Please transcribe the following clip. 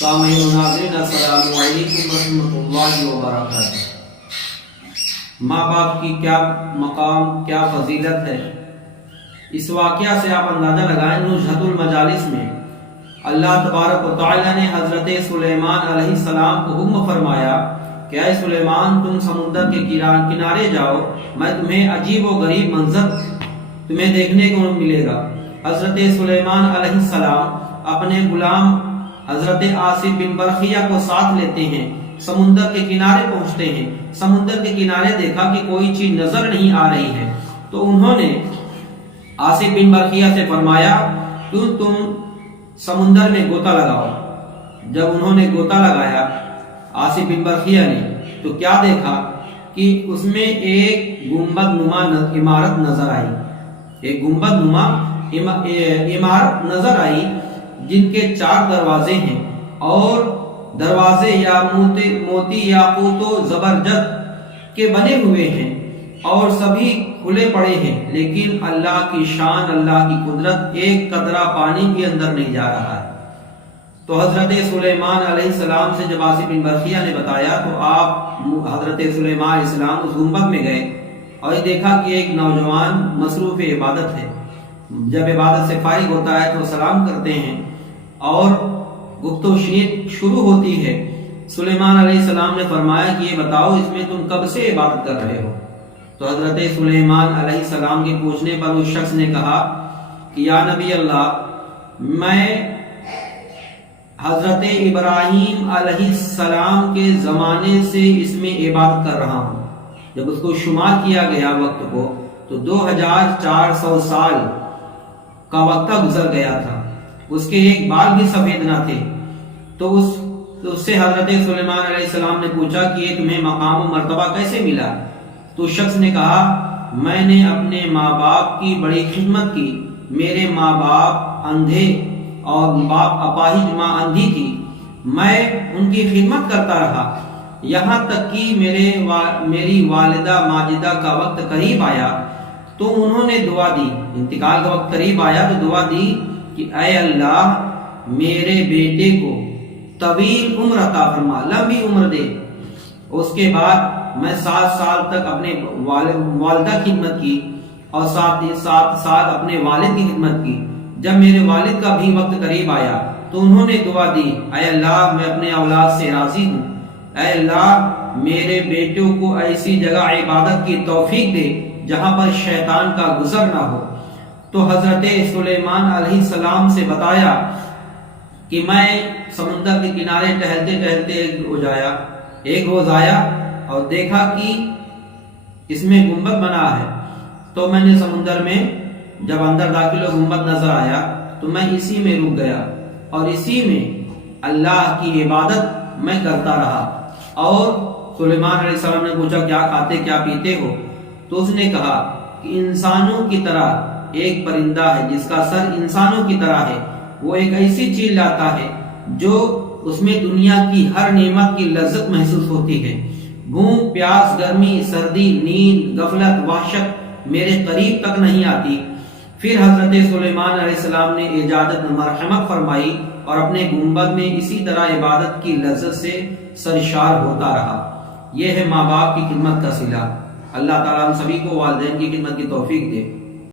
سامعین و ناظرین السلام علیکم ورحمۃ اللہ وبرکاتہ۔ ماں باپ کی کیا مقام، کیا فضیلت ہے، اس واقعہ سے آپ اندازہ لگائیں۔ نزہۃ المجالس میں اللہ تبارک و تعالی نے حضرت سلیمان علیہ السلام کو حکم فرمایا کہ اے سلیمان، تم سمندر کے کنارے جاؤ، میں تمہیں عجیب و غریب منظر تمہیں دیکھنے کو ملے گا۔ حضرت سلیمان علیہ السلام اپنے غلام حضرت آصف بن برخیہ کو ساتھ لیتے ہیں، سمندر کے کنارے پہنچتے ہیں۔ سمندر کے کنارے دیکھا کہ کوئی چیز نظر نہیں آ رہی ہے، تو انہوں نے آصف بن برخیہ سے فرمایا تم سمندر میں غوطہ لگاؤ۔ جب انہوں نے غوطہ لگایا آصف بن برخیہ نے، تو کیا دیکھا کہ اس میں ایک گنبد نما عمارت نظر آئی، ایک گنبد نما عمارت نظر آئی جن کے 4 دروازے ہیں، اور دروازے یا موتی یاقوت و زبرجد کے بنے ہوئے ہیں، اور سبھی کھلے پڑے ہیں، لیکن اللہ کی شان، اللہ کی قدرت ایک قطرہ پانی کے اندر نہیں جا رہا ہے۔ تو حضرت سلیمان علیہ السلام سے جب آصف بن برخیہ نے بتایا، تو آپ حضرت سلیمان علیہ السلام اس گنبد میں گئے اور یہ دیکھا کہ ایک نوجوان مصروف عبادت ہے۔ جب عبادت سے فارغ ہوتا ہے تو سلام کرتے ہیں اور گفت و شنید شروع ہوتی ہے۔ سلیمان علیہ السلام نے فرمایا کہ یہ بتاؤ اس میں تم کب سے عبادت کر رہے ہو؟ تو حضرت سلیمان علیہ السلام کے پوچھنے پر اس شخص نے کہا کہ یا نبی اللہ، میں حضرت ابراہیم علیہ السلام کے زمانے سے اس میں عبادت کر رہا ہوں۔ جب اس کو شمار کیا گیا وقت کو، تو 2400 سال کا وقت گزر گیا تھا، اس کے ایک بال بھی سفید نہ تھے۔ تو اس سے حضرت سلیمان علیہ السلام نے پوچھا کہ یہ تمہیں مقام و مرتبہ کیسے ملا؟ تو شخص نے کہا میں نے اپنے ماں باپ کی بڑی خدمت کی، میرے ماں باپ اندھے اور باپ اپاہج، ماں اندھی تھی، میں ان کی خدمت کرتا رہا، یہاں تک کہ میری والدہ ماجدہ کا وقت قریب آیا تو انہوں نے دعا دی، انتقال کا وقت قریب آیا تو دعا دی کہ اے اللہ میرے بیٹے کو طویل عمر عطا فرما، لمبی عمر دے۔ اس کے بعد میں 7 سال تک اپنے والدہ کی خدمت کی اور 7 سال اپنے والد کی خدمت کی۔ جب میرے والد کا بھی وقت قریب آیا تو انہوں نے دعا دی اے اللہ میں اپنے اولاد سے راضی ہوں، اے اللہ میرے بیٹوں کو ایسی جگہ عبادت کی توفیق دے جہاں پر شیطان کا گزر نہ ہو۔ تو حضرت سلیمان علیہ السلام سے بتایا کہ میں سمندر کے کنارے ٹہلتے ٹہلتے ایک روز آیا اور دیکھا کہ اس میں گنبد بنا ہے، تو میں نے سمندر میں جب اندر داخل ہو گنبد نظر آیا تو میں اسی میں رک گیا اور اسی میں اللہ کی عبادت میں کرتا رہا۔ اور سلیمان علیہ السلام نے پوچھا کیا کھاتے کیا پیتے ہو؟ تو اس نے کہا کہ انسانوں کی طرح ایک پرندہ ہے جس کا سر انسانوں کی طرح ہے، وہ ایک ایسی چیز لاتا ہے جو اس میں دنیا کی ہر نعمت کی لذت محسوس ہوتی ہے، بھوک پیاس گرمی سردی نیند غفلت وحشت میرے قریب تک نہیں آتی۔ پھر حضرت سلیمان علیہ السلام نے اجازت مرحمت فرمائی اور اپنے گنبد میں اسی طرح عبادت کی لذت سے سرشار ہوتا رہا۔ یہ ہے ماں باپ کی خدمت کا صلہ۔ اللہ تعالیٰ ہم سبھی کو والدین کی خدمت کی توفیق دے۔